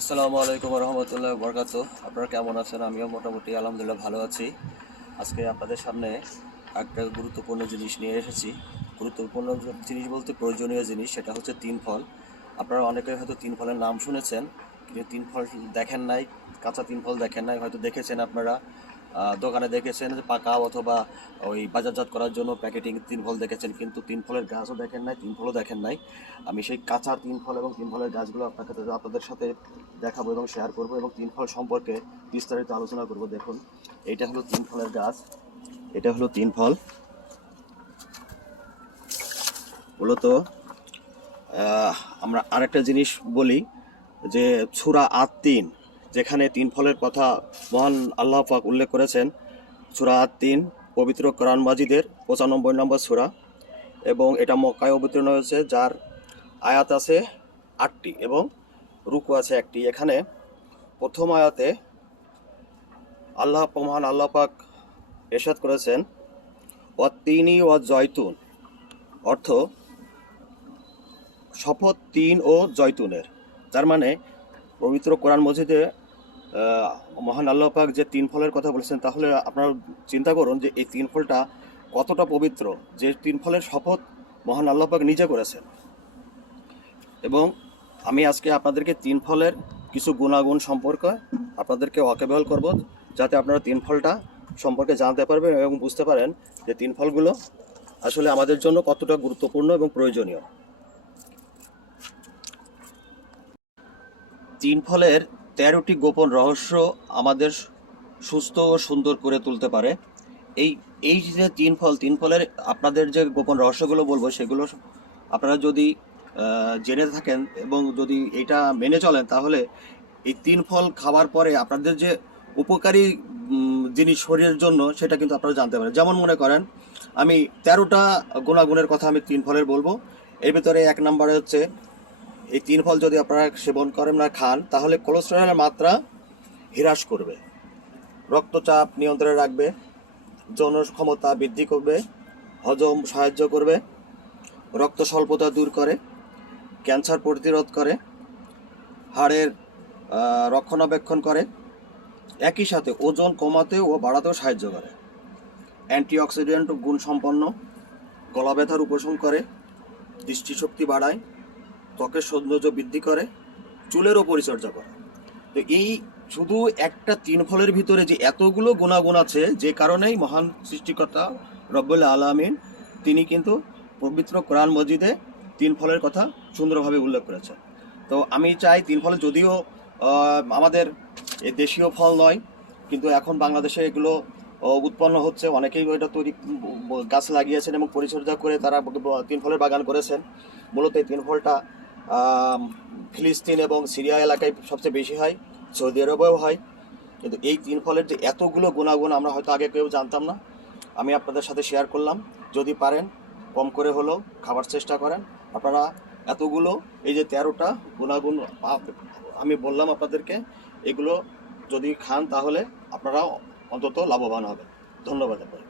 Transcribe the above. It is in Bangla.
আসসালামু আলাইকুম রহমতুল্লাহ বরকাত। আপনারা কেমন আছেন? আমিও মোটামুটি আলহামদুলিল্লাহ ভালো আছি। আজকে আপনাদের সামনে একটা গুরুত্বপূর্ণ জিনিস নিয়ে এসেছি। গুরুত্বপূর্ণ জিনিস বলতে প্রয়োজনীয় জিনিস, সেটা হচ্ছে তিন ফল। আপনারা অনেকে হয়তো তিন ফলের নাম শুনেছেন, কিন্তু তিন ফল দেখেন নাই। কাঁচা তিন ফল দেখেন নাই, হয়তো দেখেছেন আপনারা দোকানে দেখেছেন যে পাকা অথবা ওই বাজারজাত করার জন্য প্যাকেটিং তিন ফল দেখেছেন, কিন্তু তিন ফলের গাছও দেখেন নাই, তিন ফলও দেখেন নাই। আমি সেই কাঁচা তিন ফল এবং তিন ফলের গাছগুলো আপনাদের সাথে দেখাবো এবং শেয়ার করব এবং তিন ফল সম্পর্কে বিস্তারিত আলোচনা করব। দেখুন, এইটা হলো তিন ফলের গাছ, এটা হলো তিন ফল। মূলত আমরা আরেকটা জিনিস বলি যে সূরা আত-তিন, যেখানে তিন ফলের কথা মহান আল্লাহ পাক উল্লেখ করেছেন। সূরা আত-তিন পবিত্র কোরআন মাজিদের 95 নম্বর সূরা এবং এটা মক্কায় অবতীর্ণ হয়েছে, যার আয়াত আছে 8টি এবং রুকু আছে 1টি। এখানে প্রথম আয়াতে মহান আল্লাহ পাক ইরশাদ করেছেন ওয়াত-তিনি ওয়াজ-জাইতুন, অর্থ শপথ তিন ও জয়তুনের। তার মানে পবিত্র কোরআন মজিদে মহান আল্লাহ পাক যে তিন ফলের কথা বলেছেন, তাহলে আপনারা চিন্তা করুন যে এই তিন ফলটা কতটা পবিত্র, যে তিন ফলের শপথ মহান আল্লাহ পাক নিজে করেছেন। এবং আমি আজকে আপনাদেরকে তিন ফলের কিছু গুণাগুণ সম্পর্কে আপনাদেরকে ওয়াকিবহাল করব, যাতে আপনারা তিন ফলটা সম্পর্কে জানতে পারবেন এবং বুঝতে পারেন যে তিন ফলগুলো আসলে আমাদের জন্য কতটা গুরুত্বপূর্ণ এবং প্রয়োজনীয়। তিন ফলের 13টি গোপন রহস্য আমাদের সুস্থ ও সুন্দর করে তুলতে পারে। এই এই যে তিন ফলের আপনাদের যে গোপন রহস্যগুলো বলবো, সেগুলো আপনারা যদি জেনে থাকেন এবং যদি এটা মেনে চলেন, তাহলে এই তিন ফল খাওয়ার পরে আপনাদের যে উপকারী জিনিস শরীরের জন্য, সেটা কিন্তু আপনারা জানতে পারেন। যেমন মনে করেন, আমি 13টা গুণাগুণের কথা আমি তিন ফলের বলবো। এর ভিতরে 1 নম্বরে হচ্ছে, এই তিন ফল যদি আপনারা সেবন করেন না খান, তাহলে কোলেস্টেরলের মাত্রা হ্রাস করবে, রক্তচাপ নিয়ন্ত্রণে রাখবে, যৌন ক্ষমতা বৃদ্ধি করবে, হজম সাহায্য করবে, রক্ত স্বল্পতা দূর করে, ক্যান্সার প্রতিরোধ করে, হাড়ের রক্ষণাবেক্ষণ করে, একই সাথে ওজন কমাতে ও বাড়াতেও সাহায্য করে, অ্যান্টিঅক্সিডেন্ট গুণ সম্পন্ন, গলা ব্যথার উপশম করে, দৃষ্টিশক্তি বাড়ায়, ত্বকের সৌন্দর্য বৃদ্ধি করে, চুলেরও পরিচর্যা করে। তো এই শুধু একটা তিন ফলের ভিতরে যে এতগুলো গুণাগুণ আছে, যে কারণেই মহান সৃষ্টিকর্তা রব্বুল আলামিন তিনি কিন্তু পবিত্র কোরআন মজিদে তিন ফলের কথা সুন্দরভাবে উল্লেখ করেছেন। তো আমি চাই, তিন ফল যদিও আমাদের এই দেশীয় ফল নয়, কিন্তু এখন বাংলাদেশে এগুলো উৎপন্ন হচ্ছে। অনেকেই এটা তৈরি গাছ লাগিয়েছেন এবং পরিচর্যা করে তারা তিন ফলের বাগান করেছেন। মূলত এই তিন ফলটা ফিলিস্তিন এবং সিরিয়া এলাকায় সবচেয়ে বেশি হয়, সৌদি আরবেও হয়। কিন্তু এই তিন ফলের যে এতগুলো গুণাগুণ আমরা হয়তো আগে কেউ জানতাম না। আমি আপনাদের সাথে শেয়ার করলাম। যদি পারেন কম করে হলেও খাবার চেষ্টা করেন। আপনারা এতগুলো, এই যে 13টা গুণাগুণ আমি বললাম আপনাদেরকে, এগুলো যদি খান তাহলে আপনারা অন্তত লাভবান হবেন। ধন্যবাদ আপনাদের।